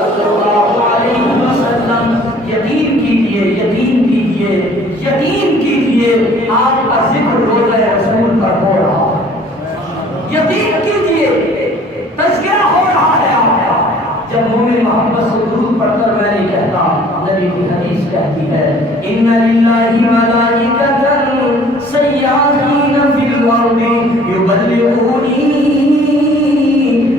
صلی اللہ علیہ وسلم، یقین کیجئے یقین کیجئے یقین کیجئے آپ کا ذکر روزہ رسول پر ہو رہا ہے، یقین کیجئے تذکرہ ہو رہا ہے آپ کا۔ جب مومن محبت سے درود پڑھ کر میں نہیں کہتا، نبی کی حدیث کہتی ہے ان للہ ملائکۃ سیاحین فی الارض یبلغونی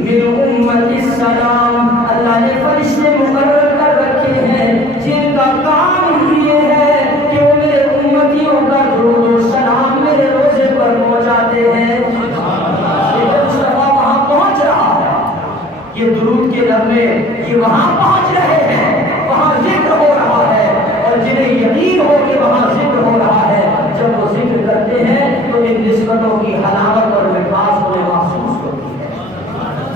من امت السلام، اللہ نے فرشتے مقرر کر رکھے ہیں جن کا کام یہ ہے کہ وہ میرے امتیوں کا درود و سلام میرے روزے پر پہنچاتے ہیں۔ یہ درود کے لمحے یہ وہاں پہنچ رہے ہیں، وہاں ذکر ہو رہا ہے، اور جنہیں یقین ہو کہ وہاں ذکر ہو رہا ہے، جب وہ ذکر کرتے ہیں تو ان نسبتوں کی حلاوت اور مٹھاس انہیں محسوس ہوتی ہے۔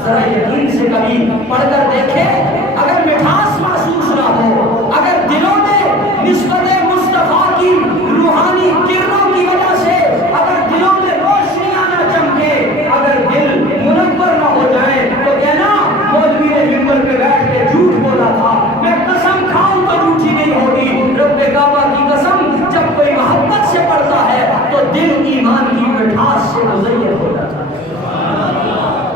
ذرا یقین سے کبھی پڑھ کر دیکھیں، اگر مٹھاس محسوس نہ ہو، اگر دلوں میں نسبت مصطفیٰ کی روحانی کرنوں کی وجہ سے اگر دلوں میں روشنیاں نہ چمکے، اگر دل منور نہ ہو جائے، تو کہنا مولوی نے ممبر پہ بیٹھ کے جھوٹ بولا تھا، میں قسم کھاؤں تو جھوٹی نہیں ہوگی۔ رب کعبہ کی قسم، جب کوئی محبت سے پڑھتا ہے تو دل ایمان کی مٹھاس سے مزین ہو جاتا ہے۔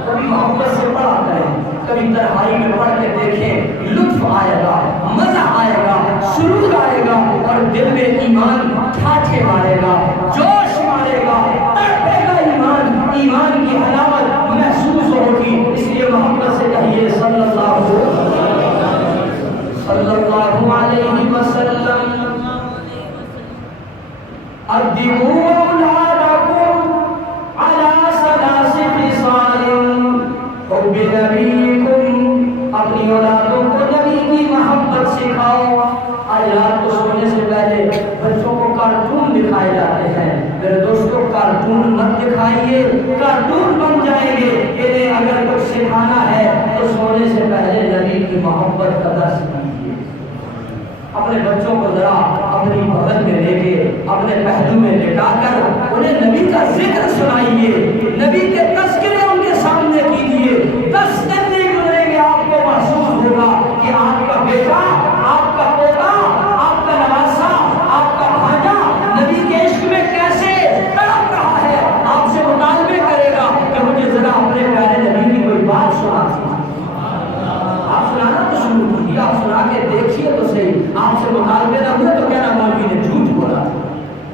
کبھی محبت سے پڑھا کریں، کبھی تنہائی میں پڑھ کے دیکھیں، لطف آئے گا، مزہ آئے گا، سرور آئے گا، اور دل میں ایمان ٹھاٹھے مارے گا، جوش مارے گا، تڑپے گا ایمان، ایمان کی حلاوت محسوس ہوگی۔ اس لیے محبت سے کہیے صلی اللہ علیہ وسلم ادبوا اولادکم علی ثلاث خصال حب نبیکم، اپنی اولادوں کو نبی کی محبت سکھاؤ۔ آج رات کو سونے سے پہلے بچوں کو کارٹون دکھائے جاتے ہیں، میرے دوستوں کارٹون مت دکھائیے، کارٹون بن جائیں گے۔ انہیں اگر کچھ سکھانا ہے تو سونے سے پہلے نبی کی محبت کا درس دیجیے۔ اپنے بچوں کو ذرا اپنی بغل میں لے کے اپنے پہلو میں لٹا کر انہیں نبی کا ذکر سنائیے، نبی کے تذکرے ان کے سامنے کیجیے۔ 10 دن نہیں گزریں گے، آپ کو محسوس ہوگا کہ آپ کا بیٹا، آپ کا پوتا، آپ کا نواسا، آپ کا بھانجا نبی کے عشق میں کیسے تڑپ رہا ہے۔ آپ سے مطالبے کرے گا کہ مجھے ذرا اپنے پیارے نبی کی کوئی بات سنا دیجیے۔ آپ سنانا تو شروع کیجیے، آپ سنا کے دیکھیے تو صحیح۔ آپ سے مطالبے نہ ہوئے تو کہنا مولوی نے جھوٹ بولا۔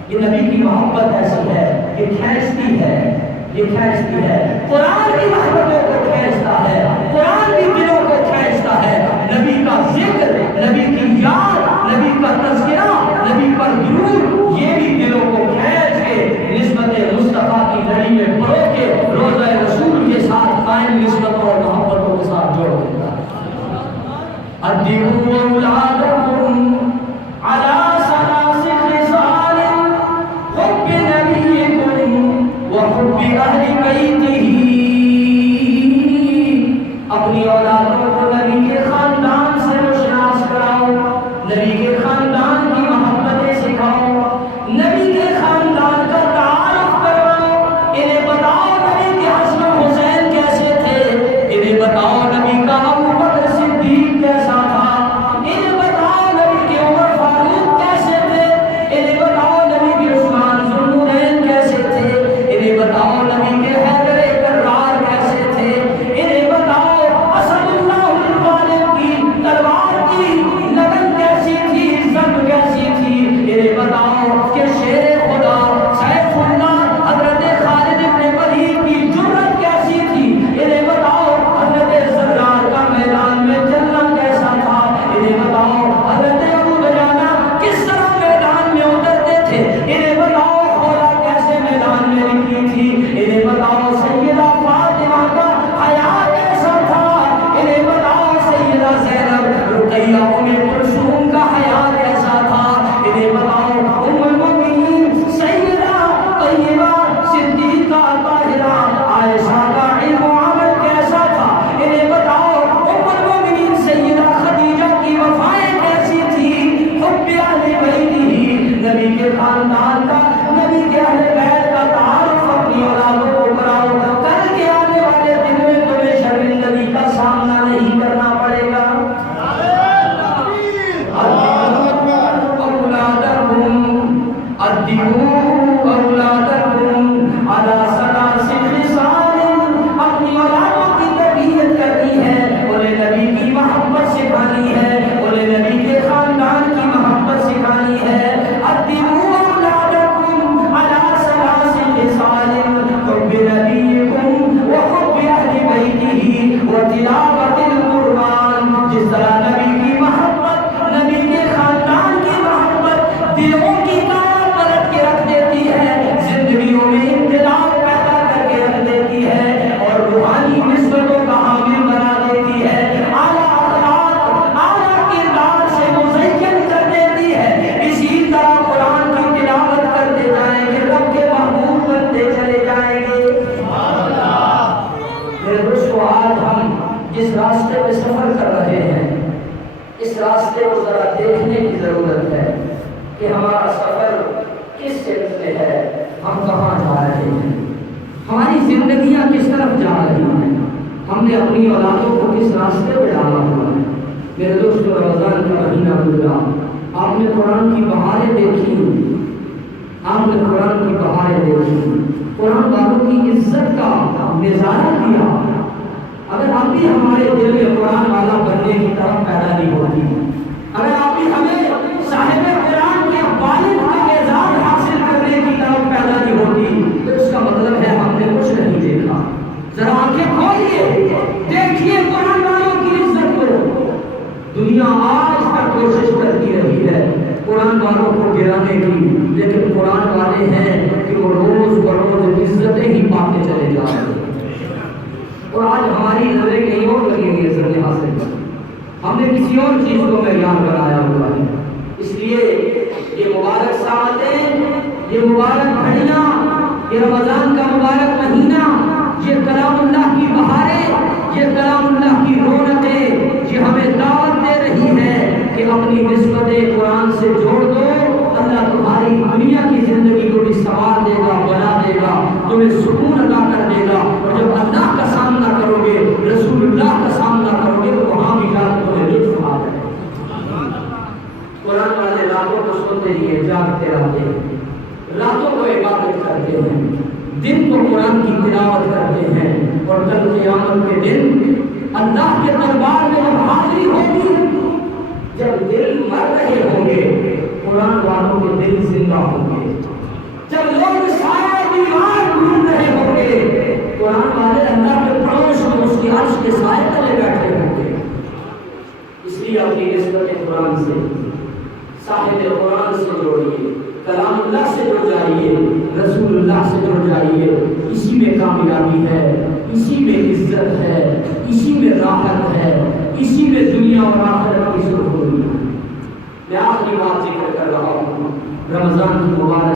یہ نبی کی محبت ایسی ہے، یہ کھینچتی ہے، یہ کھینچتی ہے۔ قرآن بھی محبتوں کو کھینچتا ہے، قرآن بھی دلوں کو کھینچتا ہے۔ نبی کا ذکر، نبی کی یاد، نبی کا تذکرہ، نبی پر درود، یہ بھی دلوں کو کھینچ کے نسبت مصطفیٰ کی لڑی میں پرو کے روزہ رسول کے ساتھ قائم نسبتوں اور محبتوں کے ساتھ جوڑ دیتا ہے۔ ادبوا اولادکم علی ثلاث خصال حب نبیکم وحب اہل بیتہ، اپنی اولادوں کو نبی کے خاندان سے روشناس کراؤ، نبی کے خاندان کی محبتیں سکھاؤ، نبی کے خاندان کا تعارف کرواؤ۔ انہیں بتاؤ نبی کے حسن و حسین کیسے تھے، انہیں بتاؤ نبی کا ابو بکر صدیق کیسا تھا، انہیں بتاؤ نبی کے عمر فاروق کیسے تھے، انہیں بتاؤ نبی کے عثمان ذو النورین کیسے تھے، انہیں بتاؤ نبی کے حیدر کرار کیسے تھے، انہیں بتاؤ اسد اللہ الغالب کی تلوار کی لگن کیسی تھی، عزت کیسی تھی، انہیں بتاؤ کہ شیر خدا سیف اللہ حضرت خالد بن ولید کی جرأت کیسی تھی، انہیں بتاؤ حضرت زرار کا میدان میں چلنا کیسا تھا، انہیں بتاؤ حضرت ابو دجانہ کس طرح میدان میں اترتے تھے، انہیں بتاؤ خولا کیسے میدان میں نکلی تھی، انہیں بتاؤ سیدہ فاطمہ کا حیا کیسا تھا، انہیں بتاؤ سیدہ زینب رقیہ ام کلثوم کا حیا کیسا تھا، انہیں بتاؤ ام المؤمنین سیدہ طیبہ صدیقہ طاہرہ عائشہ کا علم و عمل کیسا تھا، انہیں بتاؤ ام المؤمنین سیدہ خدیجہ کی وفائیں کیسی تھی، حب اہل بیتہ، نبی کے خاندان کا، نبی کے اہل بیت کا تعارف اپنی اولادوں کو کراؤ۔ کل کے آنے والے دن میں تمہیں شرمندگی کا سامنا نہیں کرنا پڑے گا۔ اپنی اولادوں کو کس راستے پہ ڈالا ہوا ہے۔ میرے دوستو، رمضان کا مہینہ گزرا، آپ نے قرآن کی بہاریں دیکھی، آپ نے قرآن کی بہاریں دیکھی، قرآن والوں کی عزت کا نظارہ کیا۔ اگر آپ بھی ہمارے دل میں قرآن والا بننے کی طرف پیدا نہیں ہوتی، اگر آپ بھی ہمیں صاحب قرآن کے والد کا اعزاز حاصل کرنے کی طرف پیدا نہیں ہوتی، تو اس کا مطلب ہے ہم نے کچھ نہیں دیکھا۔ ذرا آنکھیں کھولیے، دیکھیے قرآن والوں کی عزت کو۔ دنیا آج تک کوشش کرتی رہی ہے قرآن والوں کو گرانے کی، لیکن قرآن والے ہیں کہ وہ روز بروز عزتیں ہی پاتے چلے جا رہے ہیں۔ اور آج ہماری نظریں کہیں اور لگی ہوئی ہے عزت حاصل کر، ہم نے کسی اور چیز کو معیار بنایا ہوا ہے۔ اس لیے یہ مبارک ساعتیں، یہ مبارک گھڑیاں، یہ رمضان کا مبارک مہینہ، یہ کلام اللہ کی بہاریں، یہ کلام اللہ کی رونقیں، یہ ہمیں دعوت دے رہی ہے کہ اپنی نسبت قرآن سے جوڑ دو۔ اللہ تمہاری دنیا کی زندگی کو بھی سنوار دے گا، بنا دے گا، تمہیں سکون عطا کر دے گا۔ اور جب اللہ کا سامنا کرو گے، رسول اللہ کا سامنا کرو گے، تو وہاں بھی جا کے تمہیں لطف آ جائے گا۔ قرآن والے راتوں کو سنتے ہی جاگتے رہتے ہیں، راتوں کو عبادت کرتے ہیں، دن کو قرآن کی تلاوت کرتے ہیں، اور کل قیامت کے دن اللہ کے دربار میں جب حاضری ہوگی، جب دل مر رہے ہوں گے، قرآن والوں کے دل زندہ ہوں گے۔ جب لوگ سارے بیمار گھوم رہے ہوں گے، قرآن والے اللہ کے پڑوس میں اس کی عرش کے سائے تلے بیٹھے ہوں گے۔ اس لیے اپنی نسبت قرآن سے، صاحب قرآن سے جوڑیے، کلام اللہ سے جڑ جائیے، رسول اللہ سے جڑ جائیے۔ اسی میں کامیابی ہے، اسی میں عزت ہے، اسی میں راحت ہے، اسی میں دنیا اور آخرت کی سرخوری ہے۔ میں آخری بات ذکر کر رہا ہوں، رمضان کی مبارک